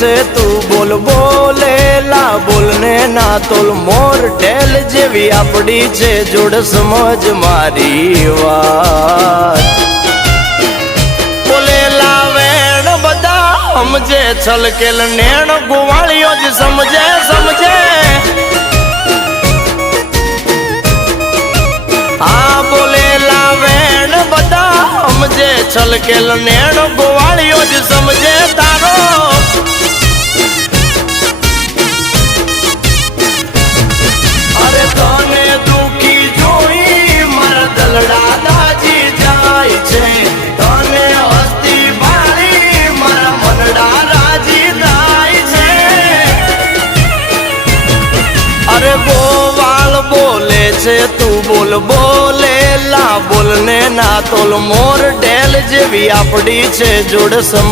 છે તું બોલ બોલેલા બોલને ના તોલ મોર ઢેલ જેવી આપડી છે જોડ સમજ મારી વાત બોલેલા વેણ બધા સમજે છલકેલ નેણ ગોવાળીઓ જ સમજે સમજે હા બોલેલા વેણ બધા સમજે છલકેલ નેણ ગોવાળીઓ જ સમજે તારો અરે તને દુખી જોઈ મારા દલડા દાજી જાય છે તને હસ્તી ભાળી મારા મનડા રાજી થાય છે અરે ગોવાળ બોલે છે તું બોલ બોલેલા બોલને ના તોલ મોર ઢેલ જેવી આપડી છે જોડ સમ